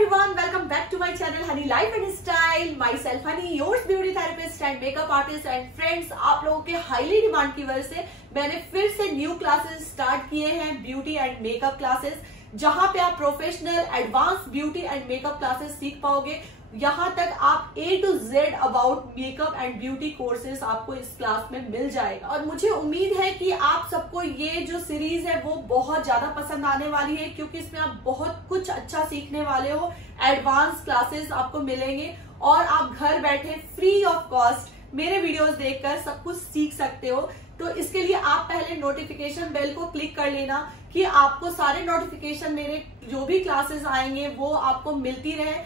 everyone, welcome back to my channel Honey Life and Style. Myself Honey, yours beauty therapist and makeup artist and friends. आप लोगों के highly demand की वजह से मैंने फिर से न्यू क्लासेस स्टार्ट किए हैं, ब्यूटी एंड मेकअप क्लासेस, जहां पे आप professional advance beauty and makeup classes सीख पाओगे। यहाँ तक आप A to Z about makeup and beauty courses आपको इस क्लास में मिल जाएगा। और मुझे उम्मीद है कि आप सबको ये जो सीरीज है वो बहुत ज्यादा पसंद आने वाली है, क्योंकि इसमें आप बहुत कुछ अच्छा सीखने वाले हो। एडवांस क्लासेस आपको मिलेंगे और आप घर बैठे फ्री ऑफ कॉस्ट मेरे वीडियोस देखकर सब कुछ सीख सकते हो। तो इसके लिए आप पहले नोटिफिकेशन बेल को क्लिक कर लेना कि आपको सारे नोटिफिकेशन मेरे जो भी क्लासेस आएंगे वो आपको मिलती रहे।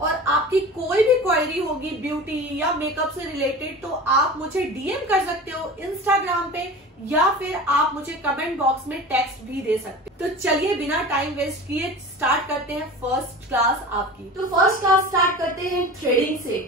और आपकी कोई भी क्वेरी होगी ब्यूटी या मेकअप से रिलेटेड तो आप मुझे डीएम कर सकते हो इंस्टाग्राम पे, या फिर आप मुझे कमेंट बॉक्स में टेक्स्ट भी दे सकते हो। तो चलिए बिना टाइम वेस्ट किए स्टार्ट करते हैं फर्स्ट क्लास आपकी। तो फर्स्ट क्लास स्टार्ट करते हैं थ्रेडिंग से।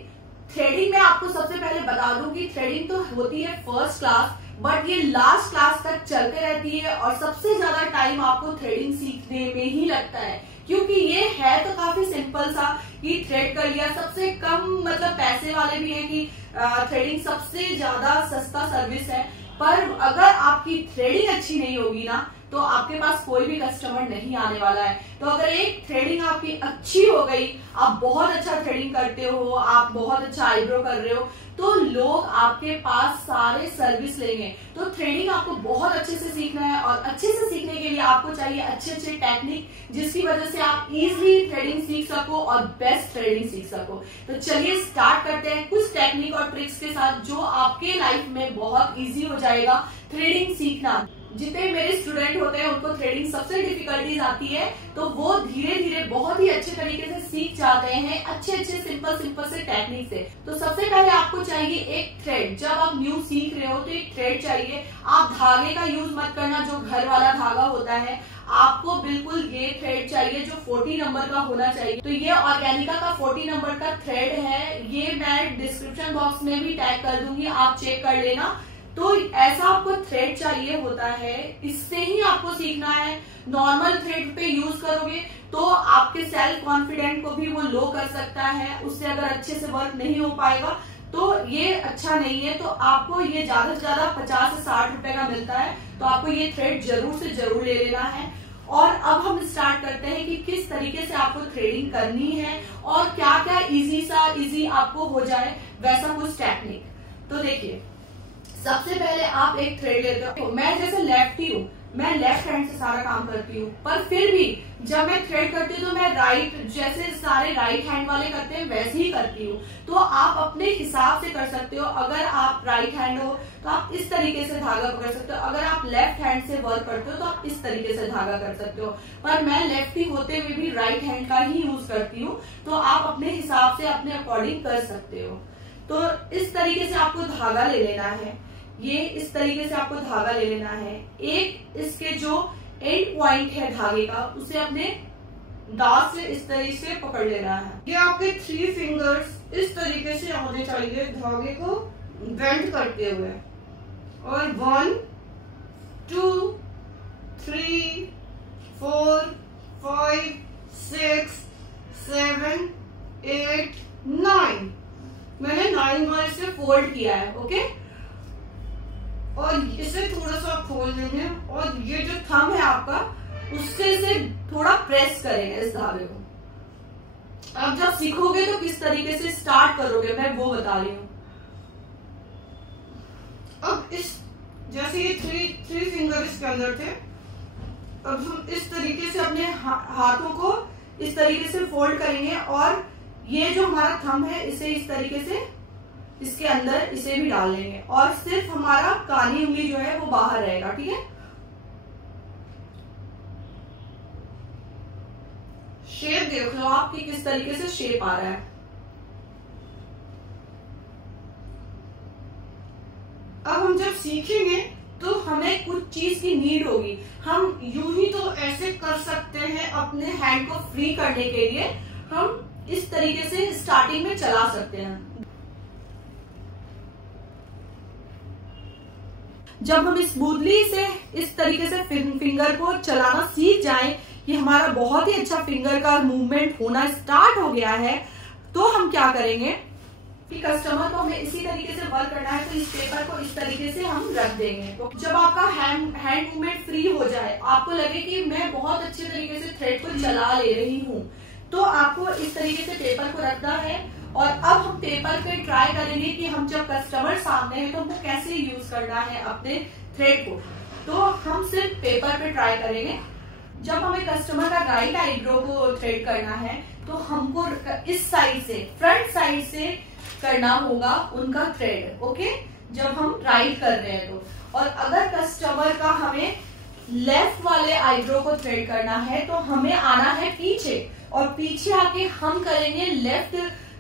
थ्रेडिंग में आपको सबसे पहले बता दूं कि थ्रेडिंग तो होती है फर्स्ट क्लास, बट ये लास्ट क्लास तक चलते रहती है और सबसे ज्यादा टाइम आपको थ्रेडिंग सीखने में ही लगता है, क्योंकि ये है तो काफी सिंपल सा कि थ्रेड कर लिया। सबसे कम मतलब पैसे वाले भी है कि थ्रेडिंग सबसे ज्यादा सस्ता सर्विस है। पर अगर आपकी थ्रेडिंग अच्छी नहीं होगी ना तो आपके पास कोई भी कस्टमर नहीं आने वाला है। तो अगर एक थ्रेडिंग आपकी अच्छी हो गई, आप बहुत अच्छा थ्रेडिंग करते हो, आप बहुत अच्छा आईब्रो कर रहे हो, तो लोग आपके पास सारे सर्विस लेंगे। तो थ्रेडिंग आपको बहुत अच्छे से सीखना है और अच्छे से सीखने के लिए आपको चाहिए अच्छे अच्छे टेक्निक, जिसकी वजह से आप इजीली थ्रेडिंग सीख सको और बेस्ट थ्रेडिंग सीख सको। तो चलिए स्टार्ट करते हैं कुछ टेक्निक और ट्रिक्स के साथ जो आपके लाइफ में बहुत इजी हो जाएगा थ्रेडिंग सीखना। जितने मेरे स्टूडेंट होते हैं उनको थ्रेडिंग सबसे डिफिकल्टीज आती है, तो वो धीरे धीरे बहुत ही अच्छे तरीके से सीख जाते हैं अच्छे अच्छे सिंपल से टेक्निक से। तो सबसे पहले आपको चाहिए एक थ्रेड। जब आप न्यू सीख रहे हो तो एक थ्रेड चाहिए। आप धागे का यूज मत करना जो घर वाला धागा होता है, आपको बिल्कुल ये थ्रेड चाहिए जो 40 नंबर का होना चाहिए। तो ये ऑर्गेनिका का 40 नंबर का थ्रेड है, ये मैं डिस्क्रिप्शन बॉक्स में भी टैग कर दूंगी, आप चेक कर लेना। तो ऐसा आपको थ्रेड चाहिए होता है, इससे ही आपको सीखना है। नॉर्मल थ्रेड पे यूज करोगे तो आपके सेल्फ कॉन्फिडेंट को भी वो लो कर सकता है, उससे अगर अच्छे से वर्क नहीं हो पाएगा तो ये अच्छा नहीं है। तो आपको ये ज्यादा से ज्यादा 50 से 60 रुपए का मिलता है, तो आपको ये थ्रेड जरूर से जरूर ले लेना है। और अब हम स्टार्ट करते हैं कि किस तरीके से आपको थ्रेडिंग करनी है और क्या क्या इजी आपको हो जाए वैसा कुछ टेक्निक। तो देखिए, सबसे पहले आप एक थ्रेड लेते हो। मैं जैसे लेफ्टी हूँ, मैं लेफ्ट हैंड से सारा काम करती हूँ, पर फिर भी जब मैं थ्रेड करती हूँ तो मैं राइट, जैसे सारे राइट हैंड वाले करते हैं वैसे ही करती हूँ। तो आप अपने हिसाब से कर सकते हो। अगर आप राइट हैंड हो तो आप इस तरीके से धागा पकड़ सकते हो, अगर आप लेफ्ट हैंड से वर्क करते हो तो आप इस तरीके से धागा कर सकते हो। पर मैं लेफ्टी होते हुए भी राइट हैंड का ही यूज करती हूँ, तो आप अपने हिसाब से अपने अकॉर्डिंग कर सकते हो। तो इस तरीके से आपको धागा ले लेना है, ये इस तरीके से आपको धागा ले लेना है। एक इसके जो एंड पॉइंट है धागे का, उसे अपने दांत से इस तरीके से पकड़ लेना है। ये आपके 3 फिंगर्स इस तरीके से होने चाहिए धागे को बेंड करते हुए। और 1 2 3 4 5 6 7 8 9, मैंने 9 बार इसे फोल्ड किया है। ओके, और इसे थोड़ा सा खोल देंगे और ये जो थंब है आपका उससे इसे थोड़ा प्रेस करेंगे इस धागे को। अब जब सीखोगे तो किस तरीके से स्टार्ट करोगे मैं वो बता रही हूँ। अब इस जैसे ये 3 फिंगर इसके अंदर थे, अब हम इस तरीके से अपने हाथों को इस तरीके से फोल्ड करेंगे और ये जो हमारा थंब है इसे इस तरीके से इसके अंदर इसे भी डाल लेंगे और सिर्फ हमारा काली उंगली जो है वो बाहर रहेगा। ठीक है, शेप देख लो आप कि किस तरीके से शेप आ रहा है। अब हम जब सीखेंगे तो हमें कुछ चीज की नीड होगी। हम यूं ही तो ऐसे कर सकते हैं, अपने हैंड को फ्री करने के लिए हम इस तरीके से स्टार्टिंग में चला सकते हैं। जब हम स्मूथली से इस तरीके से फिंगर को चलाना सीख जाएं कि हमारा बहुत ही अच्छा फिंगर का मूवमेंट होना स्टार्ट हो गया है, तो हम क्या करेंगे कि कस्टमर को हमें इसी तरीके से वर्क करना है, तो इस पेपर को इस तरीके से हम रख देंगे। तो जब आपका हैंड मूवमेंट फ्री हो जाए, आपको लगे कि मैं बहुत अच्छे तरीके से थ्रेड को चला ले रही हूँ, तो आपको इस तरीके से पेपर को रखना है। और अब हम पेपर पे ट्राई करेंगे कि हम जब कस्टमर सामने है तो हमको कैसे यूज करना है अपने थ्रेड को। तो हम सिर्फ पेपर पे ट्राई करेंगे। जब हमें कस्टमर का राइट आईब्रो को थ्रेड करना है, तो हमको इस साइड से, फ्रंट साइड से करना होगा उनका थ्रेड, ओके, जब हम राइट कर रहे हैं तो। और अगर कस्टमर का हमें लेफ्ट वाले आईब्रो को थ्रेड करना है, तो हमें आना है पीछे, और पीछे आके हम करेंगे लेफ्ट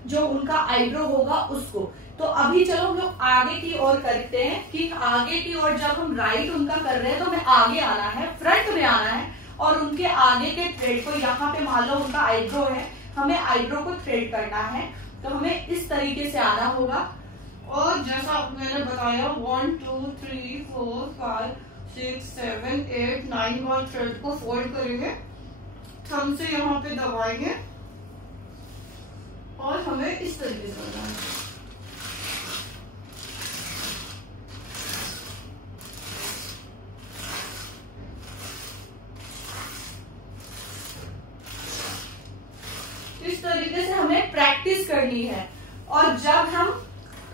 जो उनका आईब्रो होगा उसको। तो अभी चलो हम लोग आगे की ओर करते हैं कि आगे की ओर जब हम राइट उनका कर रहे हैं, तो हमें आगे आना है, फ्रंट में आना है, और उनके आगे के थ्रेड को, यहाँ पे मान लो उनका आईब्रो है, हमें आईब्रो को थ्रेड करना है, तो हमें इस तरीके से आना होगा। और जैसा मैंने बताया 1 2 3 4 5 6 7 8 9 और थ्रेड को फोल्ड करेंगे, थंब से यहाँ पे दबाएंगे और हमें इस तरीके से करना है। इस तरीके से हमें प्रैक्टिस करनी है। और जब हम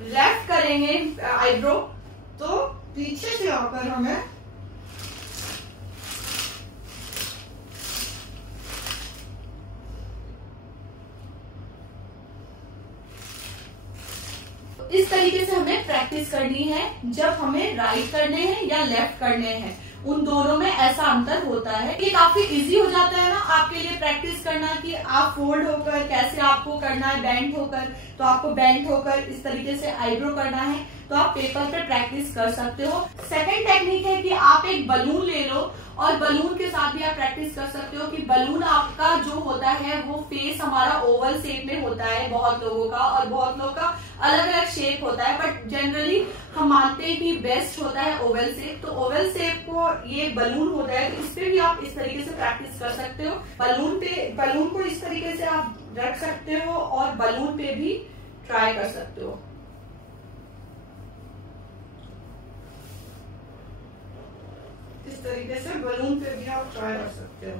लेफ्ट करेंगे आईब्रो, तो पीछे से आकर हमें इस तरीके से हमें प्रैक्टिस करनी है। जब हमें राइट करने हैं या लेफ्ट करने हैं, उन दोनों में ऐसा अंतर होता है। ये काफी इजी हो जाता है ना आपके लिए प्रैक्टिस करना, कि आप फोल्ड होकर कैसे आपको करना है, बेंड होकर, तो आपको बेंड होकर इस तरीके से आईब्रो करना है, तो आप पेपर पे प्रैक्टिस कर सकते हो। सेकंड टेक्निक है कि आप एक बलून ले लो, और बलून के साथ भी आप प्रैक्टिस कर सकते हो कि बलून आपका जो होता है वो फेस हमारा ओवल शेप में होता है बहुत लोगों का, और बहुत लोगों का अलग अलग शेप होता है, बट जनरली हम मानते हैं कि बेस्ट होता है ओवल शेप। तो ओवल शेप को ये बलून होता है, तो इस पे भी आप इस तरीके से प्रैक्टिस कर सकते हो। बलून को इस तरीके से आप रख सकते हो और बलून पे भी ट्राई कर सकते हो। इस तरीके से बलून पे भी आप ट्राई कर सकते हो।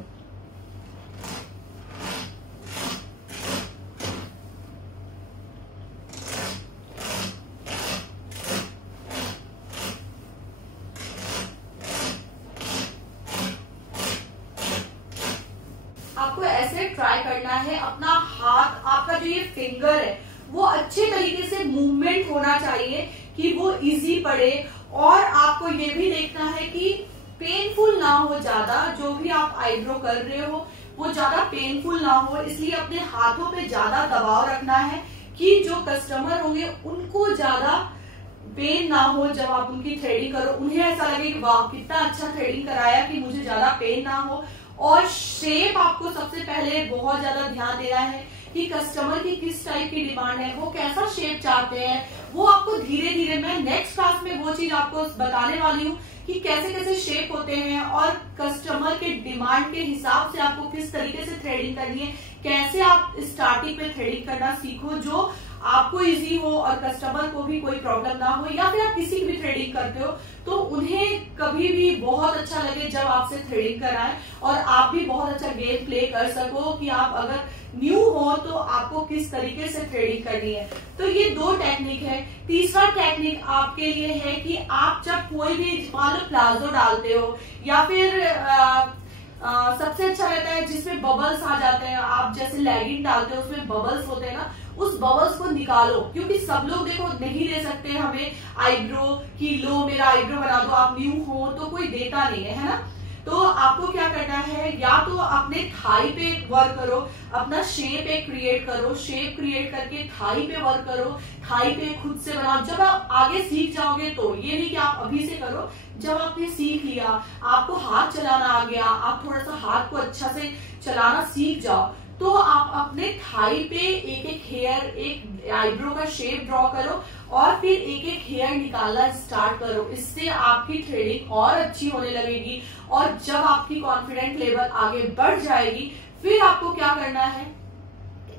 आपको ऐसे ट्राई करना है। अपना हाथ, आपका जो ये फिंगर है, वो अच्छे तरीके से मूवमेंट होना चाहिए कि वो इजी पड़े। और आपको ये भी देखना है कि पेनफुल ना हो ज्यादा, जो भी आप आईब्रो कर रहे हो वो ज्यादा पेनफुल ना हो, इसलिए अपने हाथों पे ज्यादा दबाव रखना है कि जो कस्टमर होंगे उनको ज्यादा पेन ना हो। जब आप उनकी थ्रेडिंग करो, उन्हें ऐसा लगे कि वाह कितना अच्छा थ्रेडिंग कराया, कि मुझे ज्यादा पेन ना हो। और शेप आपको सबसे पहले बहुत ज्यादा ध्यान देना है कि कस्टमर की किस टाइप की डिमांड है, वो कैसा शेप चाहते हैं। वो आपको धीरे धीरे, मैं नेक्स्ट क्लास में वो चीज आपको बताने वाली हूँ कि कैसे कैसे शेप होते हैं, और कस्टमर के डिमांड के हिसाब से आपको किस तरीके से थ्रेडिंग करनी है। कैसे आप स्टार्टिंग में थ्रेडिंग करना सीखो जो आपको इजी हो और कस्टमर को भी कोई प्रॉब्लम ना हो। या फिर आप किसी की भी थ्रेडिंग करते हो तो उन्हें कभी भी बहुत अच्छा लगे जब आपसे थ्रेडिंग कराएं, और आप भी बहुत अच्छा गेम प्ले कर सको कि आप अगर न्यू हो तो आपको किस तरीके से थ्रेडिंग करनी है। तो ये 2 टेक्निक है। तीसरा टेक्निक आपके लिए है कि आप जब कोई भी मान लो प्लाजो डालते हो, या फिर सबसे अच्छा रहता है जिसमें बबल्स आ जाते हैं, आप जैसे लेगिंग डालते हो उसमें बबल्स होते हैं ना, उस बबल्स को निकालो। क्योंकि सब लोग देखो नहीं दे सकते हमें आईब्रो कि लो मेरा आईब्रो बना दो, आप न्यू हो तो कोई देता नहीं है ना। तो आपको क्या करना है, या तो अपने थाई पे वर्क करो, अपना शेप एक क्रिएट करो, शेप क्रिएट करके थाई पे वर्क करो, थाई पे खुद से बनाओ। जब आप आगे सीख जाओगे, तो ये नहीं कि आप अभी से करो, जब आपने सीख लिया, आपको हाथ चलाना आ गया, आप थोड़ा सा हाथ को अच्छा से चलाना सीख जाओ, तो आप अपने थाई पे एक एक हेयर, एक आईब्रो का शेप ड्रॉ करो और फिर एक एक हेयर निकालना स्टार्ट करो। इससे आपकी थ्रेडिंग और अच्छी होने लगेगी और जब आपकी कॉन्फिडेंट लेवल आगे बढ़ जाएगी, फिर आपको क्या करना है,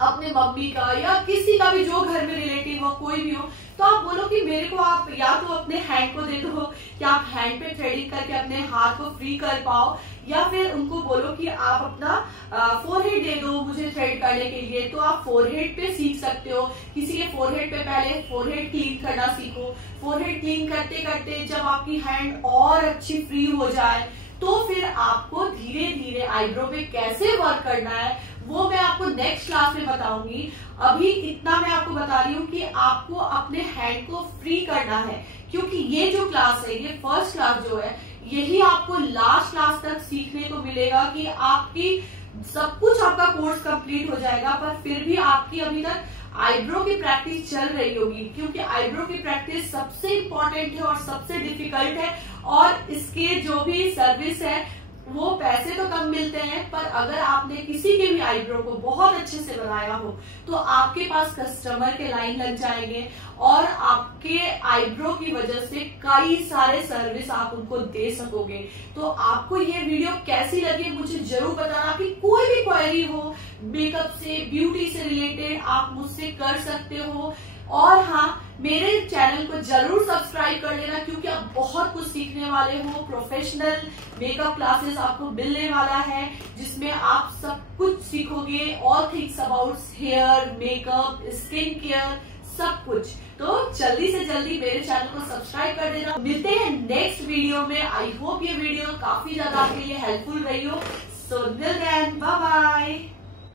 अपने मम्मी का या किसी का भी जो घर में रिलेटिव हो, कोई भी हो, तो आप बोलो कि मेरे को आप या तो अपने हैंड को दे दो कि आप हैंड पे थ्रेडिंग करके अपने हाथ को फ्री कर पाओ, या फिर उनको बोलो कि आप अपना फोरहेड दे दो मुझे थ्रेड करने के लिए। तो आप फोरहेड पे सीख सकते हो, किसी के फोरहेड पे पहले फोरहेड क्लीन करना सीखो। फोरहेड क्लीन करते करते जब आपकी हैंड और अच्छी फ्री हो जाए, तो फिर आपको धीरे धीरे आईब्रो पे कैसे वर्क करना है वो मैं आपको नेक्स्ट क्लास में बताऊंगी। अभी इतना मैं आपको बता रही हूँ कि आपको अपने हैंड को फ्री करना है, क्योंकि ये जो क्लास है, ये फर्स्ट क्लास जो है, यही आपको लास्ट क्लास तक सीखने को मिलेगा कि आपकी सब कुछ आपका कोर्स कंप्लीट हो जाएगा, पर फिर भी आपकी अभी तक आईब्रो की प्रैक्टिस चल रही होगी, क्योंकि आईब्रो की प्रैक्टिस सबसे इंपॉर्टेंट है और सबसे डिफिकल्ट है। और इसके जो भी सर्विस है वो पैसे तो कम मिलते हैं, पर अगर आपने किसी के भी आईब्रो को बहुत अच्छे से बनाया हो तो आपके पास कस्टमर के लाइन लग जाएंगे और आपके आईब्रो की वजह से कई सारे सर्विस आप उनको दे सकोगे। तो आपको ये वीडियो कैसी लगी मुझे जरूर बताना। कि कोई भी क्वेरी हो मेकअप से, ब्यूटी से रिलेटेड, आप मुझसे कर सकते हो। और हाँ, मेरे चैनल को जरूर सब्सक्राइब कर लेना, क्योंकि आप बहुत कुछ सीखने वाले हो। प्रोफेशनल मेकअप क्लासेस आपको मिलने वाला है, जिसमें आप सब कुछ सीखोगे, all things about hair, makeup, skin care, सब कुछ। तो जल्दी से जल्दी मेरे चैनल को सब्सक्राइब कर देना। मिलते हैं नेक्स्ट वीडियो में। आई होप ये वीडियो काफी ज्यादा आपके लिए हेल्पफुल रही हो। So till then, bye bye.